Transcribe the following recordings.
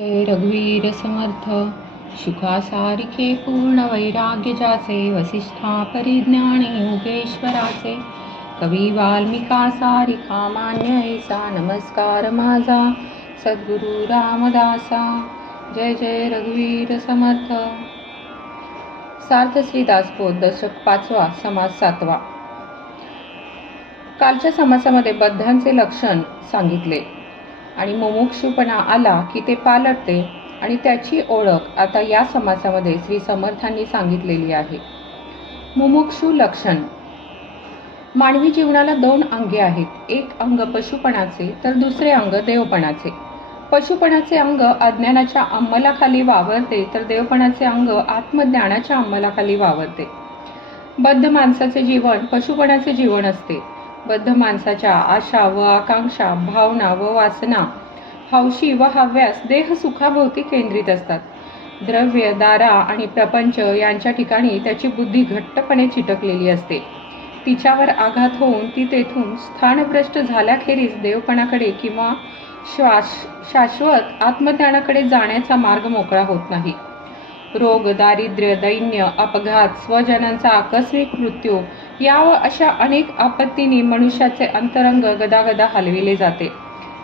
हे रघुवीर समर्थ शुकासारिखे पूर्ण वैराग्य जाचे वसिष्ठा परिज्ञाने योगेश्वराचे कवी वाल्मिका सारिखा मान्य ऐसा नमस्कार माझा सद्गुरु रामदासा जय जय रघुवीर समर्थ. सार्थ श्रीदासबोध दशक पाचवा समास सातवा. कालच्या समासामध्ये बद्धांचे लक्षण सांगितले. आणि मुमुक्षुपणा आला की ते पालटते आणि त्याची ओळख आता या समासामध्ये श्री समर्थांनी सांगितलेली आहे. मुमुक्षु लक्षण. मानवी जीवनाला दोन अंगे आहेत. एक अंग पशुपणाचे तर दुसरे अंग देवपणाचे. पशुपणाचे अंग अज्ञानाच्या अंमलाखाली वावरते तर देवपणाचे अंग आत्मज्ञानाच्या अंमलाखाली वावरते. बद्ध माणसाचे जीवन पशुपणाचे जीवन असते. बद्ध माणसाच्या आशा व आकांक्षा भावना व वासना हौशी व हव्यास देह सुखाभोवती केंद्रित असतात. द्रव्य दारा आणि प्रपंच यांच्या ठिकाणी त्याची बुद्धी घट्टपणे चिटकलेली असते. तिच्यावर आघात होऊन ती तेथून स्थानभ्रष्ट झाल्याखेरीज देवपणाकडे किंवा श्वास शाश्वत आत्मज्ञानाकडे जाण्याचा मार्ग मोकळा होत नाही. रोग दारिद्र्य दैन्य अपघात स्वजनांचा आकस्मिक मृत्यू या व अशा अनेक आपत्तींनी मनुष्याचे अंतरंग गदागदा हलविले जाते.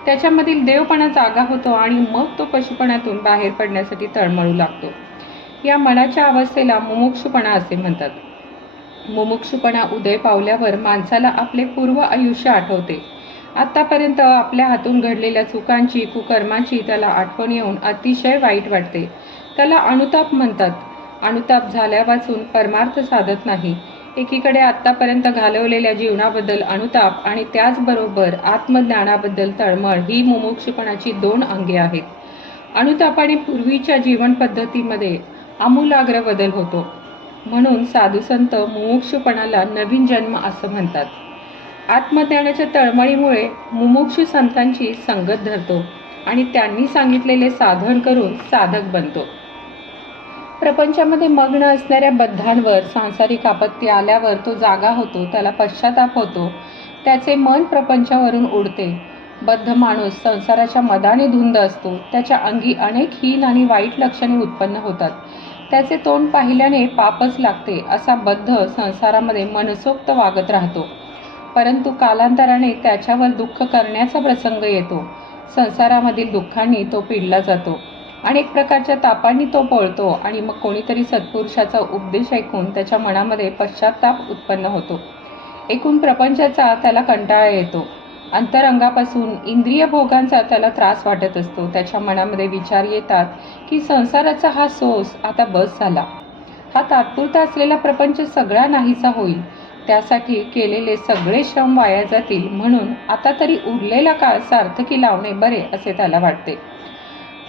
त्याच्यामधील देवपणा जागा होतो आणि मग तो पशुपणातून बाहेर पडण्यासाठी तळमळू लागतो. या मनाच्या अवस्थेला मुमुक्षुपणा असे म्हणतात. मुमुक्षुपणा उदय पावल्यावर माणसाला आपले पूर्व आयुष्य आठवते. आतापर्यंत आपल्या हातून घडलेल्या चुकांची कुकर्माची त्याला आठवण येऊन अतिशय वाईट वाटते. त्याला अनुताप म्हणतात. अनुताप झाल्यापासून परमार्थ साधत नाही. एकीकडे आत्तापर्यंत घालवलेल्या जीवनाबद्दल अनुताप आणि त्याचबरोबर आत्मज्ञानाबद्दल तळमळ ही मुमुक्षपणाची दोन अंगे आहेत. अनुतापाने पूर्वीच्या जीवन पद्धतीमध्ये आमूलाग्र बदल होतो. म्हणून साधुसंत मुमोक्षपणाला नवीन जन्म असं म्हणतात. आत्मज्ञानाच्या तळमळीमुळे मुमोक्ष संतांची संगत धरतो आणि त्यांनी सांगितलेले साधन करून साधक बनतो. प्रपंचामध्ये मग्न असणाऱ्या बद्धांवर सांसारिक आपत्ती आल्यावर तो जागा होतो त्याला पश्चाताप होतो त्याचे मन प्रपंचावरून उडते. बद्ध माणूस संसाराच्या मदाने धुंद असतो त्याच्या अंगी अनेक हीन आणि वाईट लक्षणे उत्पन्न होतात. त्याचे तोंड पाहिल्याने पापच लागते असा बद्ध संसारामध्ये मनसोक्त वागत राहतो. परंतु कालांतराने त्याच्यावर दुःख करण्याचा प्रसंग येतो. संसारामधील दुःखांनी तो पिडला जातो. अनेक प्रकारच्या तापांनी तो पळतो आणि मग कोणीतरी सत्पुरुषाचा उपदेश ऐकून त्याच्या मनामध्ये पश्चाताप उत्पन्न होतो. एकूण प्रपंचाचा त्याला कंटाळा येतो. अंतरंगापासून इंद्रिय भोगांचा त्याला त्रास वाटत असतो. त्याच्या मनामध्ये विचार येतात की संसाराचा हा सोस आता बस झाला. हा तात्पुरता असलेला प्रपंच सगळा नाहीसा होईल. त्यासाठी केलेले सगळे श्रम वाया जातील म्हणून आता तरी उरलेला काळ सार्थकी लावणे बरे असे त्याला वाटते.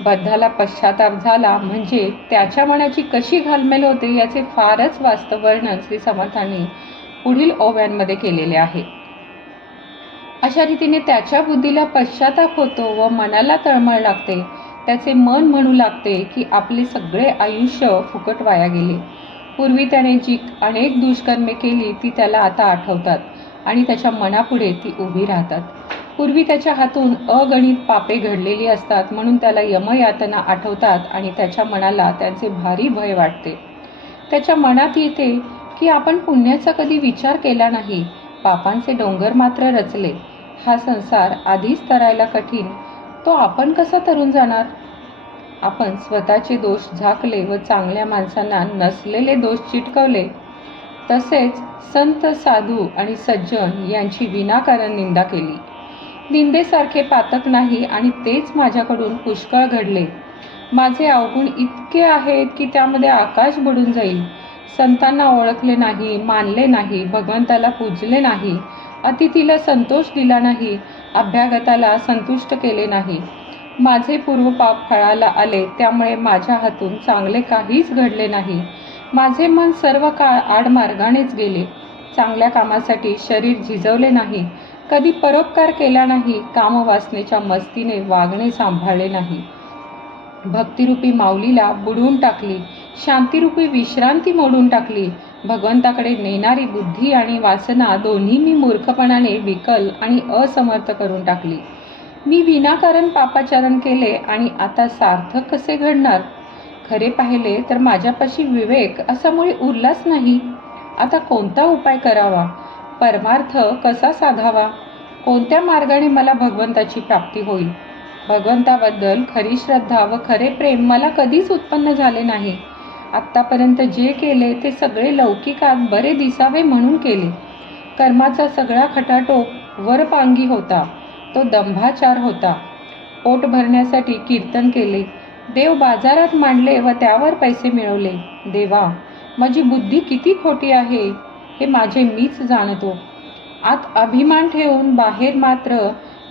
बद्धाला पश्चाताप झाला म्हणजे त्याच्या मनाची कशी घालमेल होते याचे फारच वास्तव वर्णन श्री समर्थांनी पुढील ओव्यांमध्ये केलेले आहे. अशा रीतीने त्याच्या बुद्धीला पश्चाताप होतो व मनाला तळमळ लागते. त्याचे मन म्हणू लागते की आपले सगळे आयुष्य फुकट वाया गेले. पूर्वी त्याने जी अनेक दुष्कर्मे केली ती त्याला आता आठवतात आणि त्याच्या मनापुढे ती उभी राहतात. पूर्वी त्याच्या हातून अगणित पापे घडलेली असतात म्हणून त्याला यमयातना आठवतात आणि त्याच्या मनाला त्यांचे भारी भय वाटते. त्याच्या मनात येते की आपण पुण्याचा कधी विचार केला नाही. पापांचे डोंगर मात्र रचले. हा संसार आधीच तरायला कठीण. तो आपण कसा तरून जाणार? आपण स्वतःचे दोष झाकले व चांगल्या माणसांना नसलेले दोष चिटकवले. तसेच संत साधू आणि सज्जन यांची विनाकारण निंदा केली. निंदेसारखे पातक नाही आणि तेच माझ्याकडून पुष्कळ घडले. माझे अवगुण इतके आहेत की त्यामध्ये आकाश बुडून जाईल. संतांना ओळखले नाही मानले नाही भगवंताला पूजले नाही अतिथीला संतोष दिला नाही अभ्यागताला संतुष्ट केले नाही. माझे पूर्वपाप फळाला आले त्यामुळे माझ्या हातून चांगले काहीच घडले नाही. माझे मन सर्व काळ आडमार्गानेच गेले. चांगल्या कामासाठी शरीर झिजवले नाही कधी परोपकार केला नाही कामवासनेच्या मस्तीने वागणे सांभाळले नाही. भक्तिरूपी माऊलीला बुडवून टाकली शांतिरूपी विश्रांती मोडून टाकली भगवंताकडे नेणारी बुद्धी आणि वासना दोन्ही मी मूर्खपणाने विकल आणि असमर्थ करून टाकली. मी विनाकारण पापाचरण केले आणि आता सार्थक कसे घडणार? खरे पाहिले तर माझ्यापाशी विवेक असा मुळे उरलाच नाही. आता कोणता उपाय करावा? परमार्थ कसा साधावा? कोणत्या मार्गाने मला भगवंताची प्राप्ती होईल? भगवंताबद्दल खरी श्रद्धा व खरे प्रेम मला कधीच उत्पन्न झाले नाही. आत्तापर्यंत जे केले ते सगळे लौकिकात बरे दिसावे म्हणून केले. कर्माचा सगळा खटाटोप वरपांगी होता. तो दंभाचार होता. पोट भरण्यासाठी कीर्तन केले. देव बाजारात मांडले व त्यावर पैसे मिळवले. देवा माझी बुद्धी किती खोटी आहे हे माझे मीच जाणतो. आत अभिमान ठेवून बाहेर मात्र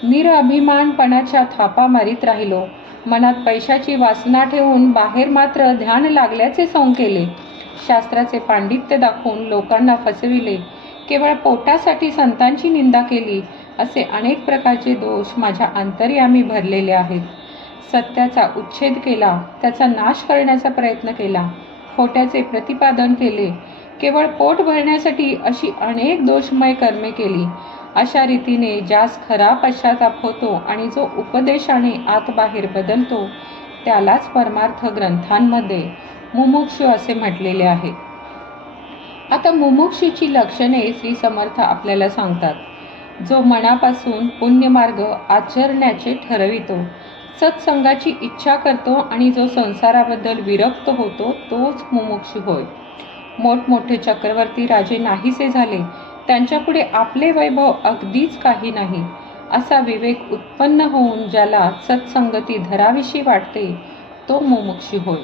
निरअभिमानपणाच्या थापा मारीत राहिलो. मनात पैशाची वासना ठेवून बाहेर मात्र ध्यान लागल्याचे सोंग केले शास्त्राचे पांडित्य दाखवून लोकांना फसविले. केवळ पोटासाठी संतांची निंदा केली असे अनेक प्रकारचे दोष माझ्या अंतर्यामी भरलेले आहेत. सत्याचा उच्छेद केला त्याचा नाश करण्याचा प्रयत्न केला. खोट्याचे प्रतिपादन केले. केवळ पोट भरण्यासाठी अशी अनेक दोषमय कर्मे केली. अशा रीतीने ज्यास खरा पश्चाताप होतो आणि जो उपदेशाने आत बाहेर बदलतो त्यालाच परमार्थ ग्रंथांमध्ये मुमुक्षु असे म्हटलेले आहे. आता मुमुक्षुची लक्षणे श्री समर्थ आपल्याला सांगतात. जो मनापासून पुण्यमार्ग आचरण्याचे ठरवितो सत्संगाची इच्छा करतो आणि जो संसाराबद्दल विरक्त होतो तोच मुमुक्षु होय. मोठमोठे चक्रवर्ती राजे नाहीसे झाले. त्यांच्यापुढे आपले वैभव अगदीच काही नाही. असा विवेक उत्पन्न होऊन ज्याला सत्संगती धराविषयी वाटते तो मुमुक्षी होय.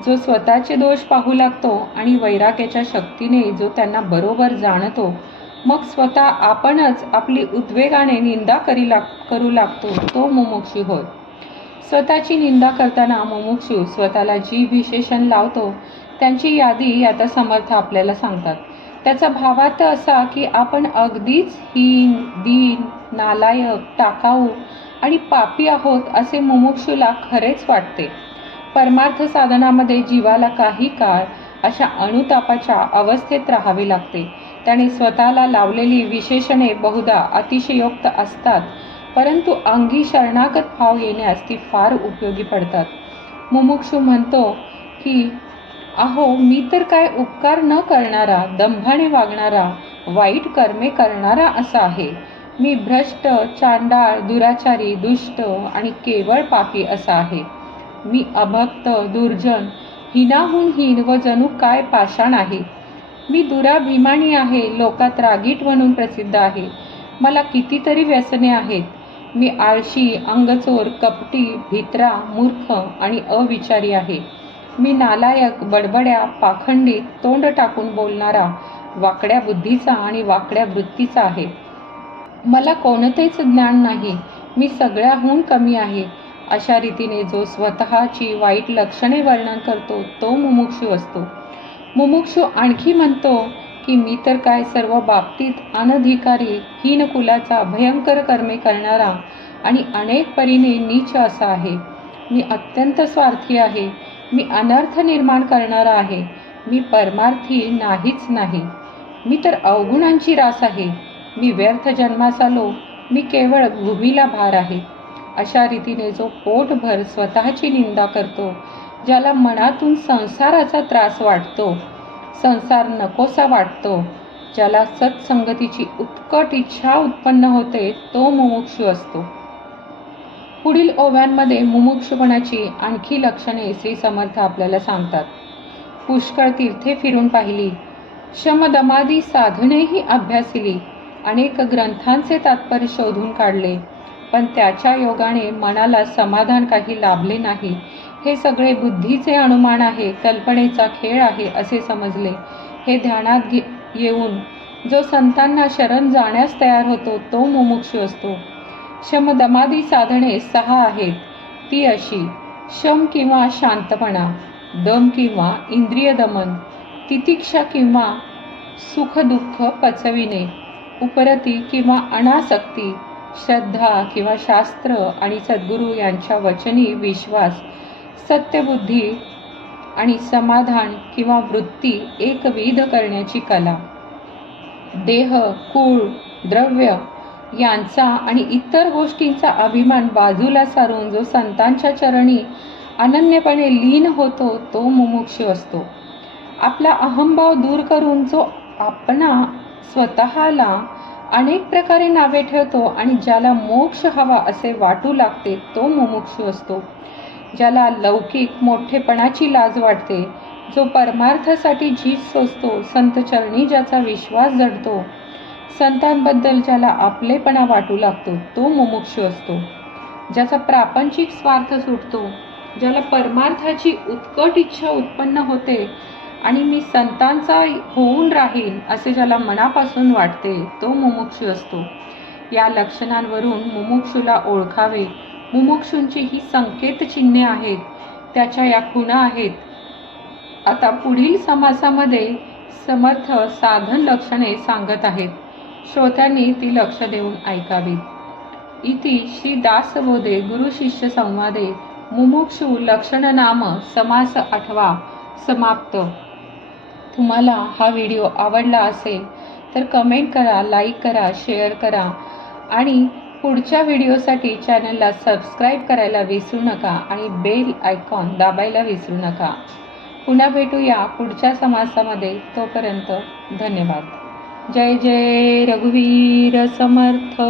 जो स्वतःचे दोष पाहू लागतो आणि वैराग्याच्या शक्तीने जो त्यांना बरोबर जाणतो मग स्वतः आपणच आपली उद्वेगाने निंदा करी लाग करू लागतो तो मुमुक्षू होय. स्वतःची निंदा करताना मुमुक्षू स्वतःला जी विशेषण लावतो त्यांची यादी आता समर्थ आपल्याला सांगतात. त्याचा भावार्थ असा की आपण अगदीच हीन दीन नालायक टाकाऊ आणि पापी आहोत असे मुमुक्षूला खरेच वाटते. परमार्थ साधनामध्ये जीवाला काही काळ अशा अणुतापाच्या अवस्थेत राहावे लागते. त्याने स्वतःला लावलेली विशेषणे बहुधा अतिशयोक्त असतात परंतु अंगी शरणागत भाव येण्यास ती फार उपयोगी पडतात. मुमुक्षू म्हणतो की अहो मी तर काय उपकार न करणारा दंभाने वागणारा वाईट कर्मे करणारा असा आहे. मी भ्रष्ट चांडाळ दुराचारी दुष्ट आणि केवळ पापी असा आहे. मी अभक्त दुर्जन हिनाहून हीन व जणू काय पाषाण आहे? मी दुराभिमानी आहे लोकात रागीट म्हणून प्रसिद्ध आहे. मला कितीतरी व्यसने आहेत. मी आळशी अंगचोर कपटी भित्रा मूर्ख आणि अविचारी आहे. मी नालायक बडबड्या पाखंडीत तोंड टाकून बोलणारा वाकड्या बुद्धीचा आणि वाकड्या वृत्तीचा आहे. मला कोणतेच ज्ञान नाही. मी सगळ्याहून कमी आहे. अशा रीतीने जो स्वतःची वाईट लक्षणे वर्णन करतो तो मुमुक्षू असतो. मुमुक्षू आणखी म्हणतो की मी तर काय सर्व बाबतीत अनधिकारी हीन कुलाचा भयंकर कर्मे करणारा आणि अनेक परीने नीच असा आहे. मी अत्यंत स्वार्थी आहे. मी अनर्थ निर्माण करणारा आहे. मी परमार्थी नाहीच नाही. मी तर अवगुणांची रास आहे. मी व्यर्थ जन्मास आलो मी केवळ भूमीला भार आहे. अशा रीतीने जो पोटभर स्वतःची निंदा करतो ज्याला मनातून संसाराचा त्रास वाटतो संसार नकोसा वाटतो ज्याला सत्संगतीची उत्कट इच्छा उत्पन्न होते तो मुमुक्षू असतो. पुढील ओव्यांमध्ये मुमुक्षुपणाची आणखी लक्षणे श्री समर्थ आपल्याला सांगतात. पुष्कळ तीर्थे फिरून पाहिली शमदमादी साधनेही अभ्यासिली अनेक ग्रंथांचे तात्पर्य शोधून काढले पण त्याच्या योगाने मनाला समाधान काही लाभले नाही हे सगळे बुद्धीचे अनुमान आहे कल्पनेचा खेळ आहे असे समजले. हे ध्यानात घे येऊन जो संतांना शरण जाण्यास तयार होतो तो मुमुक्षू असतो. शमदमादी साधने सहा आहेत. ती अशी शम किंवा शांतपणा दम किंवा इंद्रिय दमन तितिक्षा किंवा सुखदुःख पचविणे उपरती किंवा अनासक्ती श्रद्धा किंवा शास्त्र आणि सद्गुरू यांच्या वचनी विश्वास सत्यबुद्धी आणि समाधान किंवा वृत्ती एकविध करण्याची कला. देह कुळ द्रव्य यांचा आणि इतर गोष्टींचा अभिमान बाजूला सारून जो संतांच्या चरणी अनन्यपणे लीन होतो तो मुमुक्ष असतो. आपला अहंभाव दूर करून जो आपणा स्वतःला अनेक प्रकारे नावे ठेवतो आणि ज्याला मोक्ष हवा असे वाटू लागते तो मुमुक्षू असतो. ज्याला लौकिक मोठेपणाची लाज वाटते जो परमार्थासाठी जीव सोसतो संत चरणी ज्याचा विश्वास जडतो संतांबद्दल ज्याला आपलेपणा वाटू लागतो तो मुमुक्षू असतो. ज्याचा प्रापंचिक स्वार्थ सुटतो ज्याला परमार्थाची उत्कट इच्छा उत्पन्न होते आणि मी संतांचा होऊन राहीन असे ज्याला मनापासून वाटते तो मुमुक्षू असतो. या लक्षणांवरून मुमुक्षूला ओळखावे. मुमुक्षूंची ही संकेत चिन्हे आहेत. त्याच्या या खुणा आहेत. आता पुढील समासामध्ये समर्थ साधन लक्षणे सांगत आहेत. श्रोत्यांनी ती लक्ष देऊन ऐकावीत. इति श्री दासबोधे गुरु शिष्य संवादे मुमुक्षु लक्षण नाम समास आठवा समाप्त. तुम्हाला हा व्हिडिओ आवडला असेल तर कमेंट करा लाईक करा शेअर करा आणि पुढच्या व्हिडिओसाठी चॅनलला सबस्क्राईब करायला विसरू नका आणि बेल आयकॉन दाबायला विसरू नका. पुन्हा भेटूया पुढच्या समासामध्ये. तोपर्यंत धन्यवाद. जय जय रघुवीर समर्थ.